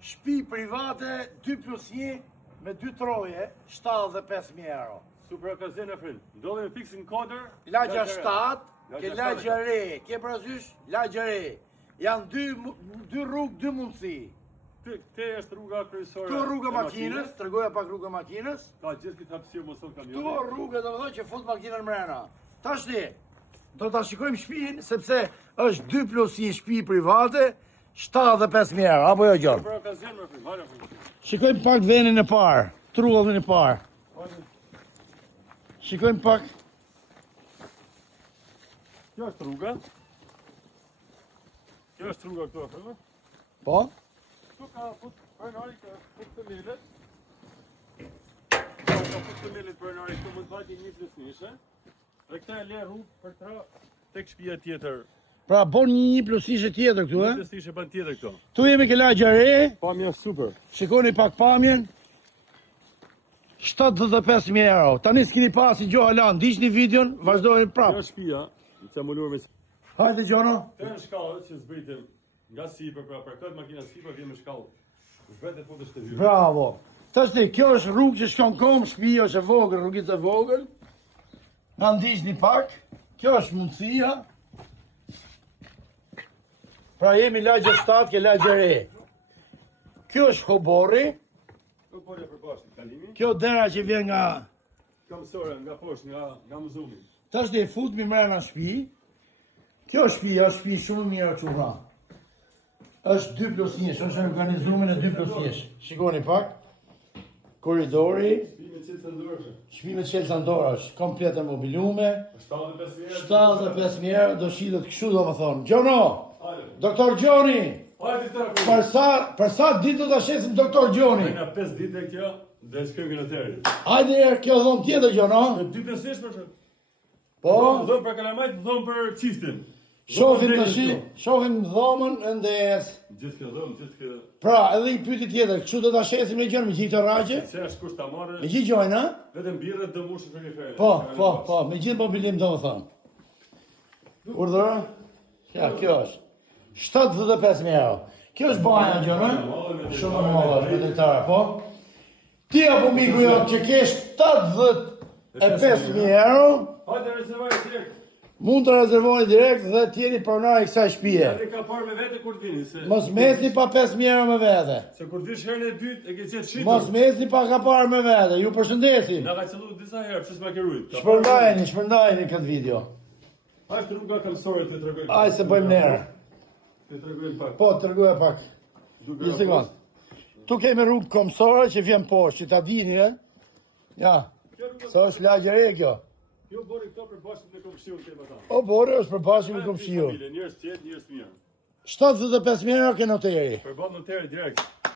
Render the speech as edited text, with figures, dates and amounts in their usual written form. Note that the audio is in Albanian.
Shtëpi private 2+1 me 2 troje, 75.000 euro. Super okazion Afrin. Ndodhem fiks në kodër. Lagja 7, ke lagja re, ke parasysh lagja re. Janë dy rrugë, dy mundësi. Te është rruga kryesore. Tu rruga makinës, tregoja pak rruga makinës. Ka gjithë këtë hapësirë mos son kamioni. Tu rruga domethënë që fut makinën mrena. Tashti, do ta shikojmë shtëpinë sepse është 2+1 shtëpi private, 75.000 euro, apo jo gjë? Super okazion Afrin. Hala. Shikojmë pak venin e parë, trullin e parë. Shikojmë pak. Kjo është rruga. Kjo është rruga këtu apo? Po? Këtu ka fut pronari, ka fut themelet. Ka fut themelet pronari, këtu mund të vajë 1+1. Dhe këta e le rrugë për tra tek shtëpia tjetër. Pra bon një +1 tjetër këtu, e? 1+1 ban tjetër këtu. Tu jemi ke lagja re, Pamja është super. shikoni pak pamjen. 75.000 euro. Tani s'kini pasi gjo halan, ndiqni videon, vazhdojmë Kjo prapë. është shtëpia, që mulur me Hajde Gjono. Të në shkallët që zbritim nga sipër, pra për këtë makina sipër vjen me shkallë. Zbretet futesh te hyrë. Bravo. Tashti, kjo është rrugë që shkon kom, shtëpia është e vogël, rrugicë e vogël. Na ndiqni pak. Kjo është mundësia. Pra jemi lagja 7, ke lagja re. Kjo është hoborri. Kjo porja përbashkët kalimi. Kjo dera që vjen nga... Kam sore nga poshtë, nga muzumi. Tashti, futmi mrena shtëpi. Kjo shtëpi është shtëpi shumë mirë çuna. Është 2+1, është organizuar në 2+1. Shikoni pak. Korridori, Shtëpi me qelë të ndorëshë. shtëpi me çelë sandorash, komplet e mobilume. 75.000 euro. 75.000 euro do shitet kështu domethënë. Gjono, Hajde. doktor Gjoni, Hajde të rafu. për sa ditë do ta shesim doktor Gjoni? Nga 5 ditë kjo, dhe shkojmë në teri. Hajde kjo dhom tjetër Gjono. Në 2+1 për shumë. Po, Dhëm për kalamajt, dhëm për qiftin. shohim tash, shohim dhomën ende. Gjithë kjo dhëm, gjithë kjo... Pra, edhe një pyetje tjetër, kështu do ta shesim në gjën me gjithë të rraqe? Se është kusht ta marrë, Me gjithë gjojnë, ha? vetëm birrët dhe mushë frigorifere. Po, me gjithë mobilim domethënë. Urdhëra? Ja, kjo është. 75.000 euro. Kjo është baja gjënë, shumë e madhe, është vërtetare, po. Ti apo miku jo që ke 75.000 euro, Hajde rezervoj direkt. mund të rezervoni direkt dhe t'jeni pronari kësaj shtëpie. Ati ka parë me vete kur t'vini, se... Mos mesni pa 5.000 euro me vete. Se kur t'vish herën e dytë, e ke qetë shitur. Mos mesni pa ka parë me vete. Ju përshëndesim. Na ka qëllu disa herë, pse s'ma ke rujt. Shpërndajeni këtë video. Hajde rruga kamësore të tregoj. Aj se bëjmë nere. Të tregoj pak. Po, të rëgoja pak. Një sekund. Tu kemi rrugë komësore që vjen poshtë, që ta dini, e? Ja, sa është lagja re kjo. Jo bori këto për bashkët me komshiun ke ata. O, bore është për bashkë me komshiu. Njerëz qetë, njerëz mirë. 75.000 euro ke noteri. Përballë noteri direkt.